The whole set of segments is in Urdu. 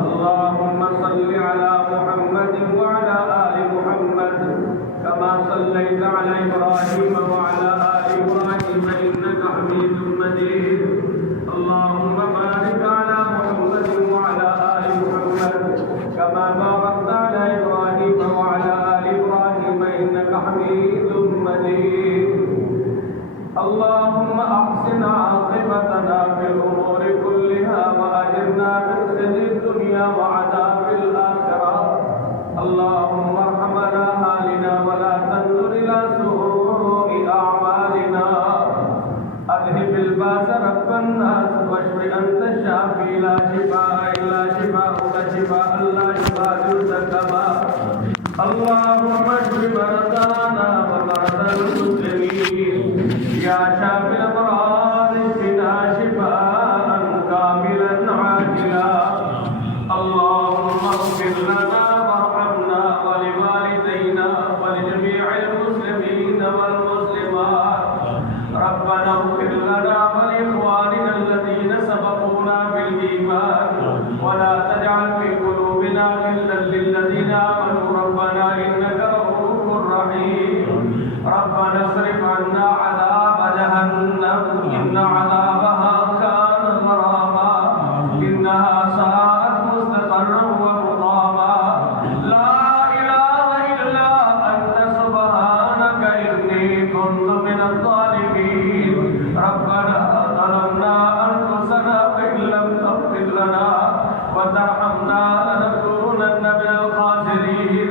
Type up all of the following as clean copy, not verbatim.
اللهم صل على محمد وعلى آل محمد كما صليت على إبراهيم وعلى آل إبراهيم إنك حميد مجيد. اللهم بارك على محمد وعلى آل محمد كما باركت على إبراهيم وعلى آل إبراهيم إنك حميد مجيد. اللهم أحسن عاقبتنا في الأمور كلها وأجرنا من خزي الدنيا وعذاب الآخرة. اللهم ارحم على حالنا ولا تنظر إلى سوء أعمالنا. أذهب الباس رب الناس واشف أنت الشافي لا شفاء إلا شفاءك شفاء لا يغادر سقما. اللهم اشف مرضانا ومرضى المسلمين. يا شافي الأمراض اشفنا شفاء كاملا عاجلا. اللهم اغفر لنا وارحمنا ولوالدينا ولجميع المسلمين والمسلمات. ربنا اغفر لنا ولإخواننا الذين سبقونا بالإيمان ولا تجعل في قلوبنا غلا للذين آمنوا ربنا إنك رؤوف رحيم. ربنا اصرف عنا عذاب جهنم إن عذابها كان غراما إنها ساءت مستقرا ومقاما. لا إله إلا أنت سبحانك إني كنت من الظالمين. ربنا ظلمنا أنفسنا وإن لم تغفر لنا وترحمنا لنكونن من الخاسرين.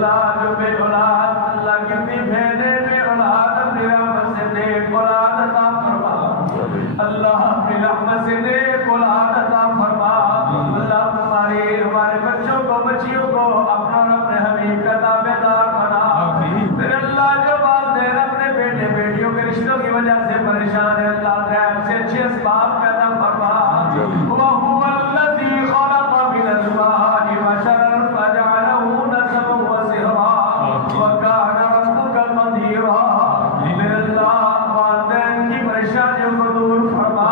اللہ جو بے اولاد اللہ کتنی بہنیں بے اولاد اپنی رحمت سے نیک اولاد عطا فرما اللہ اپنی رحمت سے نیک اولاد عطا فرما اللہ ہمارے بچوں کو بچیوں کو اپنا اور اپنے حبیب کا تابعدار بنا پھر اللہ جو والدین اپنے بیٹے بیٹیوں کے رشتوں کی وجہ سے پریشان ہے اللہ غیب سے اچھے اسباب پیدا فرما وَهُوَ الَّذِي خَلَقَ مِنَ الْمَاءِ بَشَرًا فَجَعَلَهُ نَسَبًا وَصِهْرًا وَكَانَ رَبُّكَ قَدِيرًا میرے اللہ والدین کی پریشانیوں کو دور فرما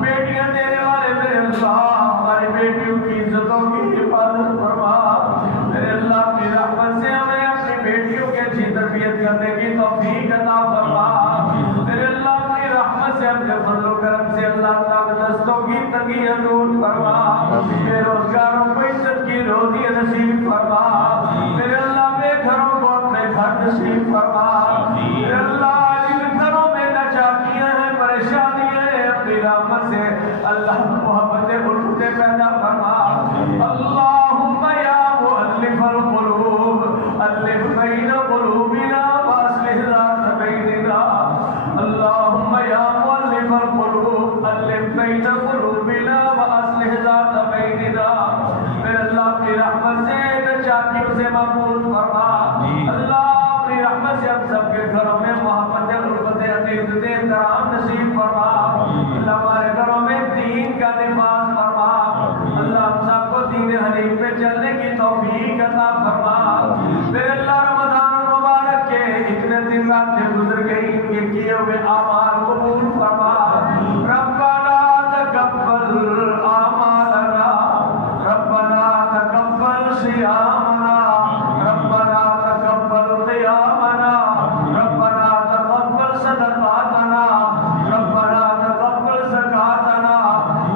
بیٹیاں دینے والے میرے اللہ ہماری بیٹیوں کی عزتوں کی حفاظت فرما میرے اللہ اپنی رحمت سے ہمیں اپنی بیٹیوں کی اچھی تربیت کرنے کی توفیق عطا فرما میرے اللہ اپنی رحمت سے اپنے فضل و کرم سے اللہ تنگ دستوں کی تنگیاں دور فرما بے روزگاروں کو عزت کی روزی نصیب فرما میرے اللہ بے گھروں کو اپنے گھر نصیب فرما میرے اللہ جن گھروں میں ناچاکیاں ہیں پریشانیاں ہیں اپنی رحمت سے اللہ محبت الفت پیدا فرما اللہم یا مؤلف القلوب الف بین قلوبنا واصلح ذات بیننا اللہم یا مؤلف القلوب الف بین قلوبنا واصلح ذات بیننا میرے اللہ اپنی رحمت سے ناچاکیوں سے محفوظ فرما اللہ اپنی رحمت سے ہم سب کے گھروں میں محبت الفت عزت احترام نصیب فرما اللہ ہمارے گھروں میں دین کا نفاذ فرما اللہ ہم سب کو دین حنیف پہ چلنے کی توفیق عطا فرما میرے اللہ رمضان مبارک کے اتنے دن راتیں گزر گئی ان کے کیے ہوئے اعمال قبول فرما ربنا تقبل اعمالنا ربنا تقبل صيامنا ربنا تقبل قيامنا ربنا تقبل صدقاتنا ربنا تقبل زكاتنا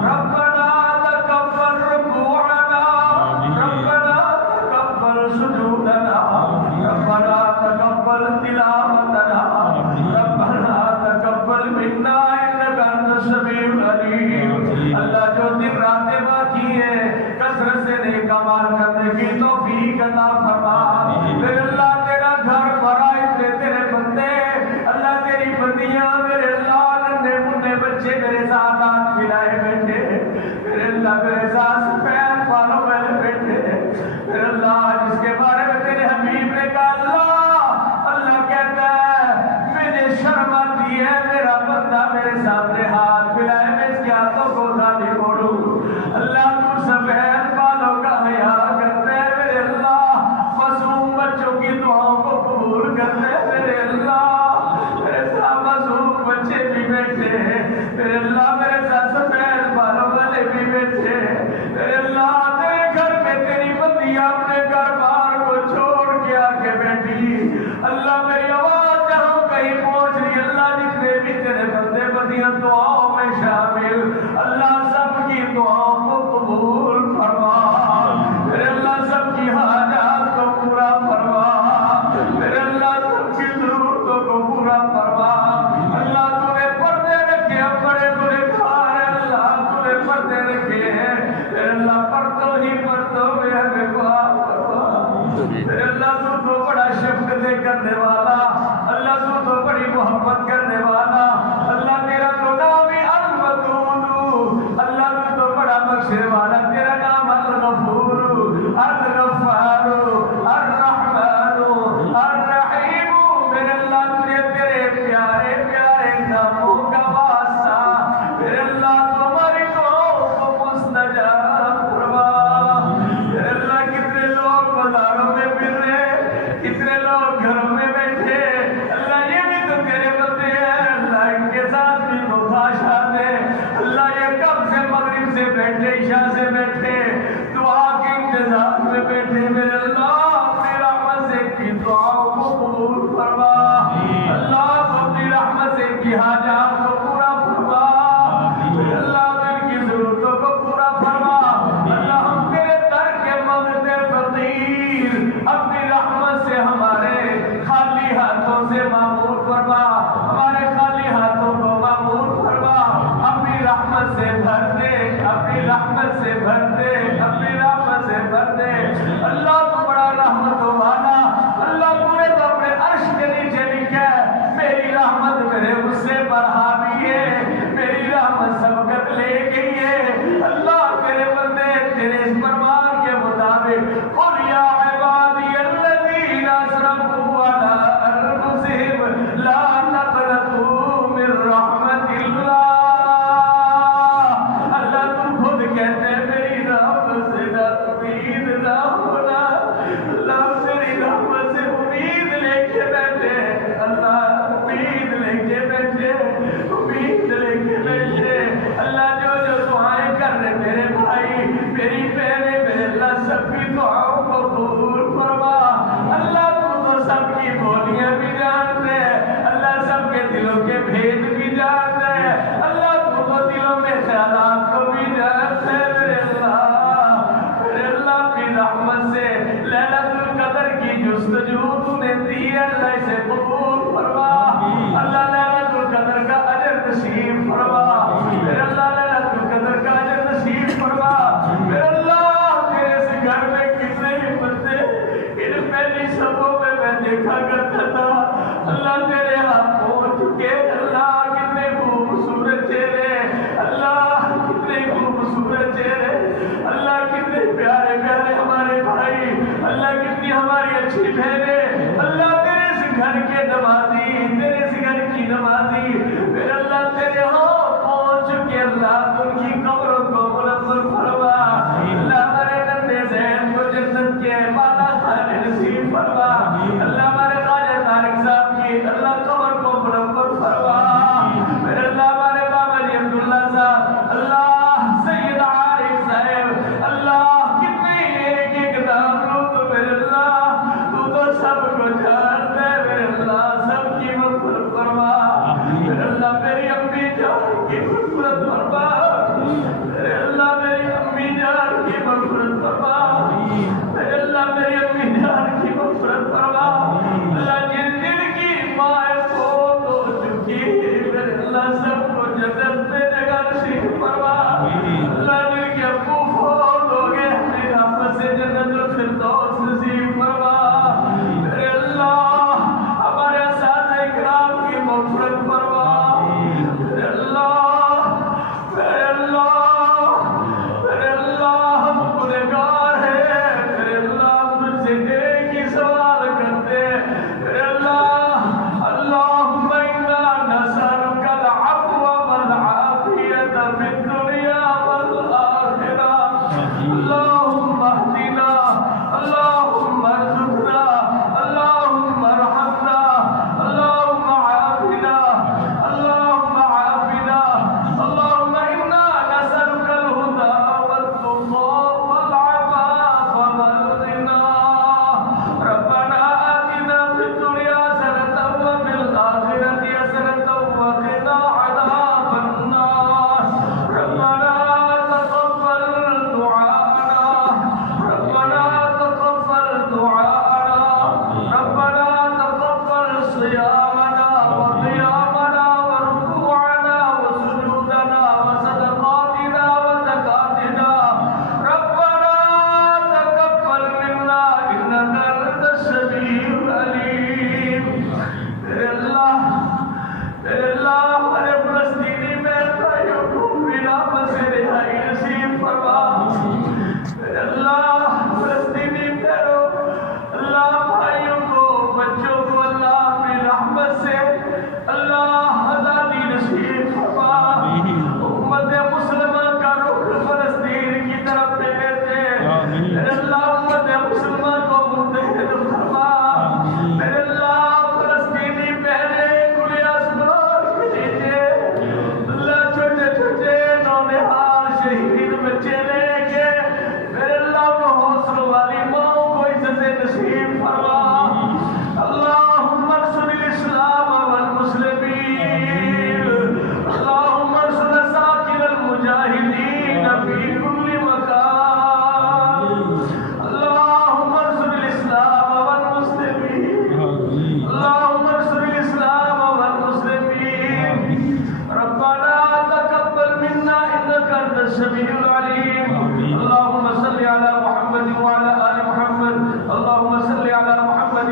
ربنا تقبل ركوعنا ربنا تقبل سجودنا ربنا تقبل تلاوتنا ربنا تقبل منا انك انت السميع العليم اللہ جو دن راتیں باقی ہیں کثرت سے نیک اعمال کرنے کی توفیق عطا فرما میرے اللہ تیرا گھر بڑا اتنے تیرے بندے اللہ تیری بندیاں میرے اللہ ننھے منھے بچے میرے ساتھ ہاتھ ملائے بیٹھے میرے اللہ میرے ساتھ سفید بالوں والے بیٹھے میرے اللہ جس کے بارے میں تیرے حبیب نے کہا اللہ کہتا ہے مجھے شرم آتی ہے میرا بندہ میرے سامنے ہاتھ ملائے میں اس کے ہاتھوں کو خالی موڑوں اللہ تو سفید بالوں کا حیا کرتے ہیں میرے اللہ معصوم بچوں کی دعاؤں کو قبول کرتے ہیں میرے اللہ میرے ساتھ معصوم بچے بھی بیٹھے ہیں میرے اللہ میرے ساتھ سفید بالوں والے بھی بیٹھے میرے اللہ تیرے گھر میں تیری بندیاں اپنے گھر بار کو چھوڑ کے آگے بیٹھی اللہ میری آواز جہاں کہیں پہنچ رہی اللہ جتنے بھی تیرے بندے بندیاں دعاؤں میں شامل اللہ سب کی دعاؤں کو قبول فرما میرے اللہ سب کی حاجات کو پورا فرما میرے اللہ سب کی ضرورتوں کو پورا فرما اللہ تو نے پردے رکھے بڑے بڑے کار ہیں اللہ تو نے پردے رکھے ہیں میرے اللہ پردوں ہی پردوں میں ہمیں پاک فرما میرے اللہ تو بڑا شفقت کرنے والا اللہ تو بڑی محبت کرنے والا اللہ تیرا تو نام ہی الودود اللہ تو بڑا بخشنے والا تیرا نام الغفور الغفار الرحمن الرحیم میرے اللہ تجھے تیرے پیارے پیارے ناموں کا واسطہ میرے اللہ تمہاری دعاؤں کو مستجاب فرما میرے اللہ کتنے لوگ بازاروں میں پھر رہے کتنے لوگ گھروں میں بیٹھے اللہ یہ بھی تو تیرے بندے ہیں جستجو تو نے دی ہے اللہ سے قبول فرما اللہ لیلۃ القدر کا اجر نصیب فرما میرے اللہ لیلۃ القدر کا اجر نصیب فرما میرے اللہ تیرے اس گھر میں کتنے ہی بندے ان پہلی صفوں میں دیکھا کرتا تھا اللہ تیرے ہاتھ پہنچ چکے اللہ کتنے خوبصورت چہرے اللہ کتنے خوبصورت چہرے اللہ کتنے پیارے پیارے ہمارے بھائی اللہ کتنی ہماری اچھی بہنیں اللہ تیرے اس گھر کے نمازی تیرے اس گھر کی نمازی میرے اللہ تیرے ہاں پہنچ چکے اللہ ان کی قبروں کو منور فرما اللہ ہمارے نندے ذہن کو جنت کے بالا خانے نصیب فرما اللہ ہمارے خواجہ طارق صاحب کی اللہ قبر کو منور فرما میرے اللہ ہمارے بابا جی عبداللہ صاحب اللہ سید عارف صاحب اللہ کتنے ایک ایک نام لو تو میرے اللہ تو تو سب کو جانتا ہے میرے اللہ سب کی مغفرت فرما میرے اللہ میری امی جان کی مغفرت فرما میرے اللہ میری امی جان کی مغفرت فرما میرے اللہ میری امی جان کی مغفرت فرما اللہ جن جن کی مائیں فوت ہو چکی میرے اللہ سب کو جنت میں جگہ نصیب فرما اللہ جن کے ابو فوت ہو گئے اپنی رحمت سے جنت الفردوس نصیب فرما میرے اللہ ہمارے اساتذہ اکرام کی مغفرت فرما میرے اللہ میرے اللہ میرے اللہ ہم گنہگار ہیں میرے اللہ ہم تجھ سے ایک ہی سوال کرتے میرے اللہ اللہم انا نسألک العفو والعافیت فی الدنیا والآخرہ اللہم اہدنا اللہم ارزقنا اللہم ارحمنا اللہم عافنا اللہم عافنا اللہم انا نسألک الہدى والتقى والعفاف والغنى ربنا آتنا في الدنيا حسنة وفي الآخرة حسنة وقنا عذاب النار ربنا تقبل دعاءنا ربنا تقبل دعاءنا ربنا تقبل صيامنا وقيامنا وركوعنا وسجودنا وصدقاتنا وزكاتنا ربنا تقبل منا إنك أنت السميع العليم میرے اللہ ہمارے فلسطینی میں بھائیوں کو بنا بسے رہائی نصیب فرما میرے اللہ فلسطینی پیرو اللہ بھائیوں کو بچوں کو اللہ اپنی رحمت سے اللہ آزادی نصیب فرما امت مسلمہ کا رخ فلسطین کی طرف پہ لیتے میرے اللہ امت مسلمہ کو متحد فرما میرے اللہ فلسطینی پہلے کھلے آسمان کے نیچے اللہ چھوٹے چھوٹے نونہال شہید بچے لے کے میرے اللہ وہ حوصلوں والی ماں کو عزت نصیب فرما اللہم انصر الاسلام والمسلمین اللہم انصر ساکن المجاہدین فی کل مکان اللہم انصر الاسلام والمسلمین اللہم انصر الاسلام والمسلمین ربنا تقبل منا انك انت السميع العليم اللهم صل على محمد وعلى آل محمد اللهم صل على محمد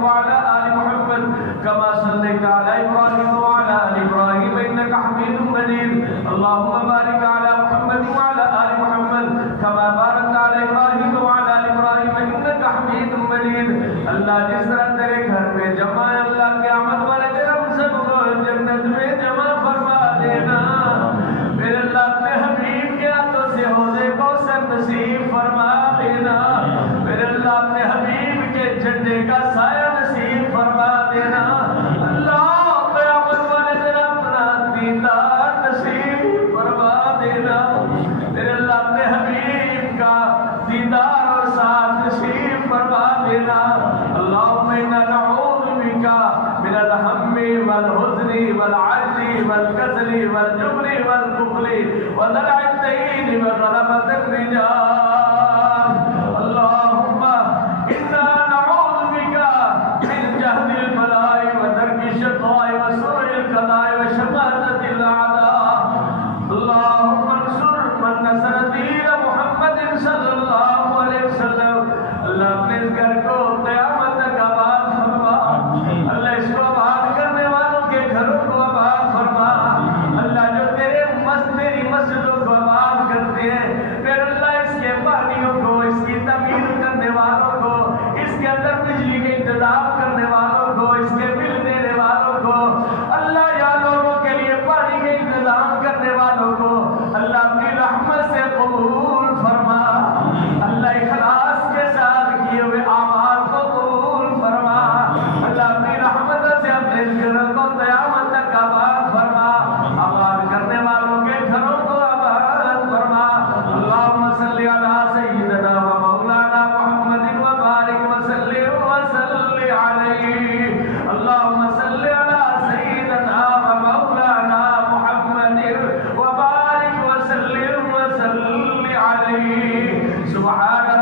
وعلى آل محمد كما صليت على إبراهيم وعلى آل إبراهيم إنك حميد مجيد اللهم بارك على محمد وعلى آل محمد كما باركت على إبراهيم وعلى آل إبراهيم إنك حميد مجيد اللہ جس طرح تیرے گھر میں جمع ہے اللہ کے عمل والے جرم سب کو جنت میں جمع فرما دینا میرے اللہ اپنے حبیب کے ہاتھوں سے حوضے کوثر نصیب فرما دینا میرے اللہ اپنے حبیب کے جھنڈے کا سایہ نصیب فرما دینا اللہ قیامت والے دن اپنا دیدار نصیب فرما دینا میرے اللہ اپنے حبیب کا دیدار اور ساتھ نصیب فرما دینا اللہم انا نعوذ بک من الہم والحزن والعجز والکسل والجبن والبخل ودلع الدین وغلبۃ الرجال اللہم انا نعوذ بک عليه سبحان